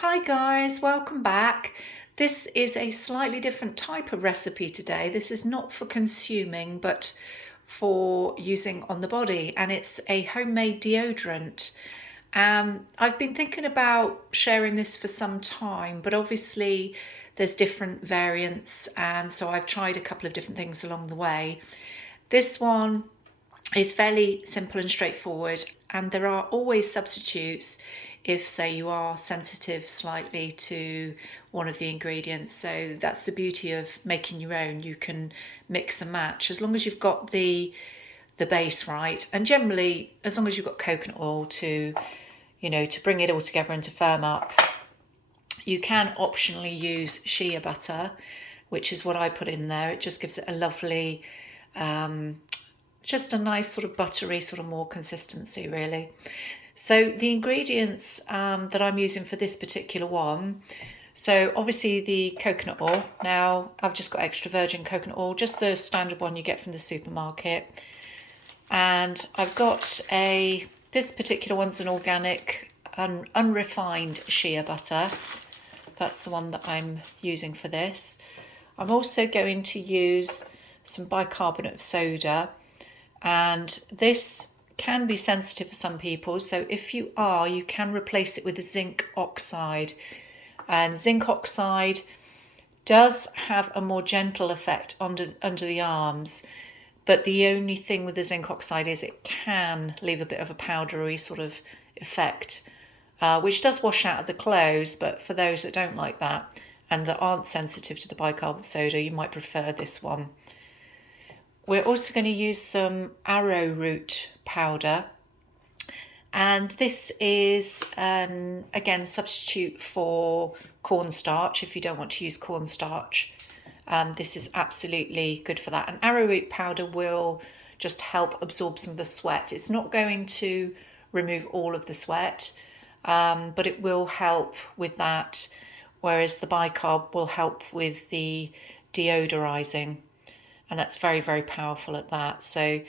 Hi guys, welcome back. This is a slightly different type of recipe today. This is not for consuming, but for using on the body, and it's a homemade deodorant. I've been thinking about sharing this for some time, but obviously there's different variants, and so I've tried a couple of different things along the way. This one is fairly simple and straightforward, and there are always substitutes if, say, you are sensitive slightly to one of the ingredients. So that's the beauty of making your own. You can mix and match as long as you've got the base right, and generally as long as you've got coconut oil to to bring it all together and to firm up. You can optionally use shea butter, which is what I put in there. It just gives it a lovely just a nice sort of buttery, sort of more consistency really. So the ingredients that I'm using for this particular one, so obviously the coconut oil. Now I've just got extra virgin coconut oil, just the standard one you get from the supermarket. And I've got this particular one's an organic, unrefined shea butter. That's the one that I'm using for this. I'm also going to use some bicarbonate of soda, and this can be sensitive for some people, so if you are, you can replace it with a zinc oxide. And zinc oxide does have a more gentle effect under the arms, but the only thing with the zinc oxide is it can leave a bit of a powdery sort of effect, which does wash out of the clothes. But for those that don't like that and that aren't sensitive to the bicarbonate soda, you might prefer this one. We're also going to use some arrowroot powder, and this is again a substitute for cornstarch if you don't want to use cornstarch. This is absolutely good for that, and arrowroot powder will just help absorb some of the sweat. It's not going to remove all of the sweat, but it will help with that, whereas the bicarb will help with the deodorizing, and that's very, very powerful at that. So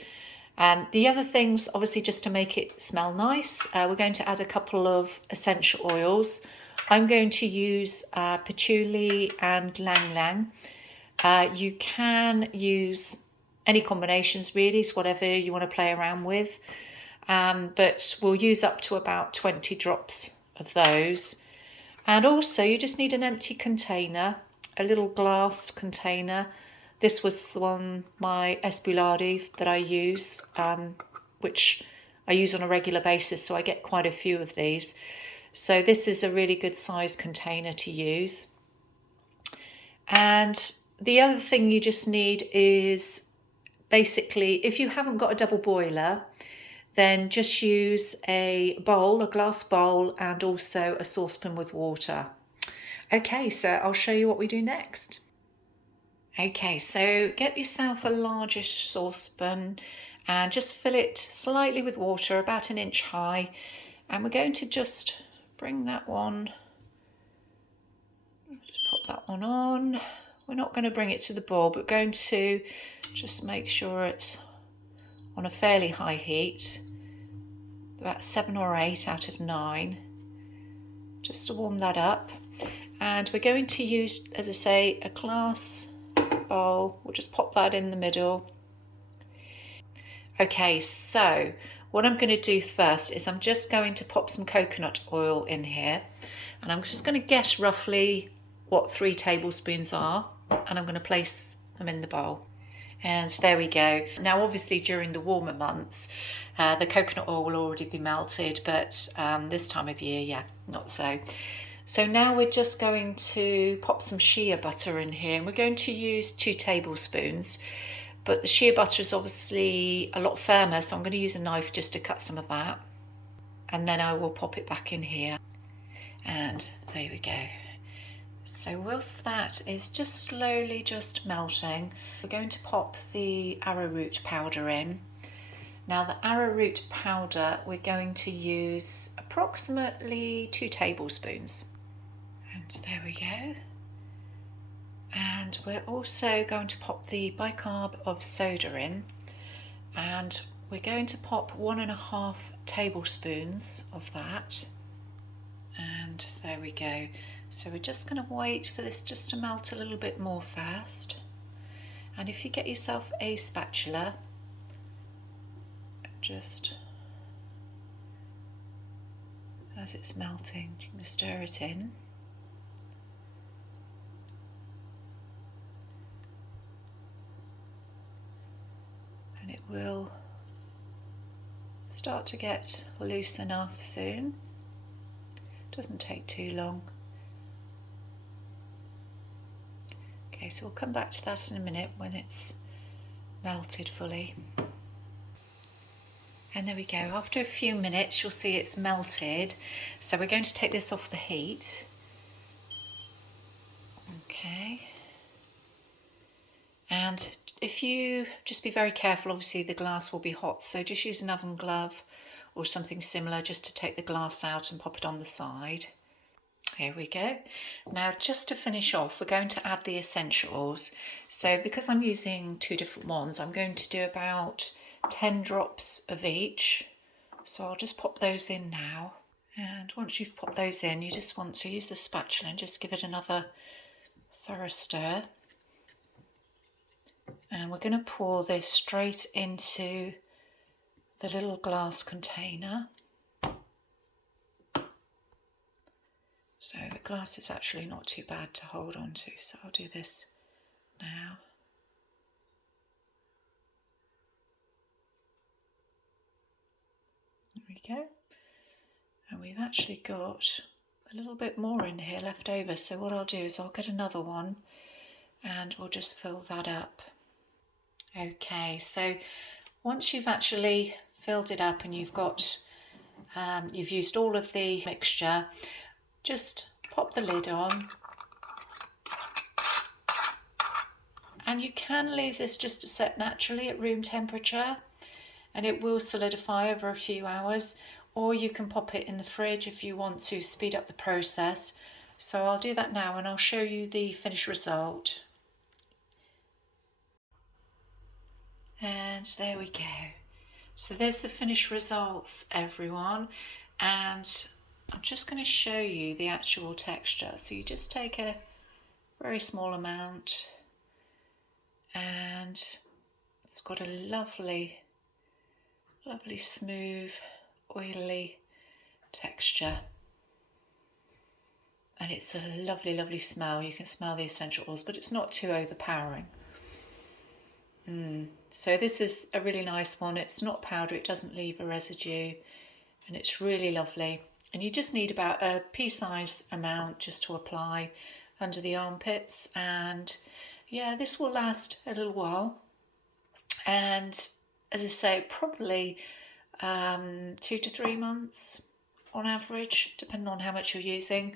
the other things, obviously, just to make it smell nice, we're going to add a couple of essential oils. I'm going to use patchouli and ylang ylang. You can use any combinations really, it's whatever you want to play around with, but we'll use up to about 20 drops of those. And also you just need an empty container, a little glass container. This was the one, my Espulade, that I use, which I use on a regular basis, so I get quite a few of these. So this is a really good size container to use. And the other thing you just need is, basically, if you haven't got a double boiler, then just use a bowl, a glass bowl, and also a saucepan with water. Okay, so I'll show you what we do next. Okay, so get yourself a largish saucepan and just fill it slightly with water, about 1 inch high. And we're going to just bring that one, just pop that one on. We're not going to bring it to the boil, but we're going to just make sure it's on a fairly high heat, about 7 or 8 out of 9, just to warm that up. And we're going to use, as I say, a glass bowl. We'll just pop that in the middle. Okay, so what I'm going to do first is I'm just going to pop some coconut oil in here, and I'm just going to guess roughly what 3 tablespoons are, and I'm going to place them in the bowl. And there we go. Now obviously during the warmer months the coconut oil will already be melted, but this time of year, yeah, not so. So now we're just going to pop some shea butter in here, and we're going to use 2 tablespoons, but the shea butter is obviously a lot firmer, so I'm going to use a knife just to cut some of that, and then I will pop it back in here. And there we go. So whilst that is just slowly just melting, we're going to pop the arrowroot powder in. Now the arrowroot powder, we're going to use approximately 2 tablespoons. And there we go. And we're also going to pop the bicarb of soda in, and we're going to pop 1.5 tablespoons of that. And there There we go. So we're just going to wait for this just to melt a little bit more first. And if you get yourself a spatula, just as it's melting, you can stir it in. And it will start to get loose enough soon. Doesn't take too long. Okay, so we'll come back to that in a minute when it's melted fully. And there we go. After a few minutes, you'll see it's melted. So we're going to take this off the heat. Okay. And if you just be very careful, obviously the glass will be hot, so just use an oven glove or something similar just to take the glass out and pop it on the side. Here we go. Now just to finish off, we're going to add the essential oils. So because I'm using two different ones, I'm going to do about 10 drops of each. So I'll just pop those in now. And once you've popped those in, you just want to use the spatula and just give it another thorough stir. And we're going to pour this straight into the little glass container. So the glass is actually not too bad to hold on to, so I'll do this now. There we go. And we've actually got a little bit more in here left over, so what I'll do is I'll get another one and we'll just fill that up. Okay, so once you've actually filled it up and you've got you've used all of the mixture, just pop the lid on, and you can leave this just to set naturally at room temperature and it will solidify over a few hours, or you can pop it in the fridge if you want to speed up the process. So I'll do that now and I'll show you the finished result. And there we go. So there's the finished results, everyone, and I'm just going to show you the actual texture. So you just take a very small amount and it's got a lovely, lovely smooth, oily texture. And it's a lovely, lovely smell. You can smell the essential oils, but it's not too overpowering. So this is a really nice one. It's not powder, it doesn't leave a residue, and it's really lovely. And you just need about a pea-sized amount just to apply under the armpits. And yeah, this will last a little while. And as I say, probably 2 to 3 months on average, depending on how much you're using.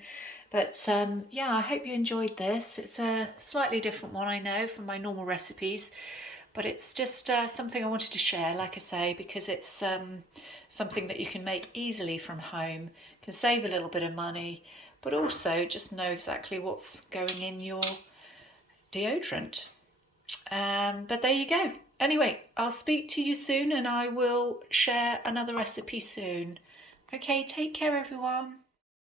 But yeah, I hope you enjoyed this. It's a slightly different one, I know, from my normal recipes. But it's just something I wanted to share, like I say, because it's something that you can make easily from home, can save a little bit of money, but also just know exactly what's going in your deodorant. But there you go. Anyway, I'll speak to you soon and I will share another recipe soon. Okay, take care everyone.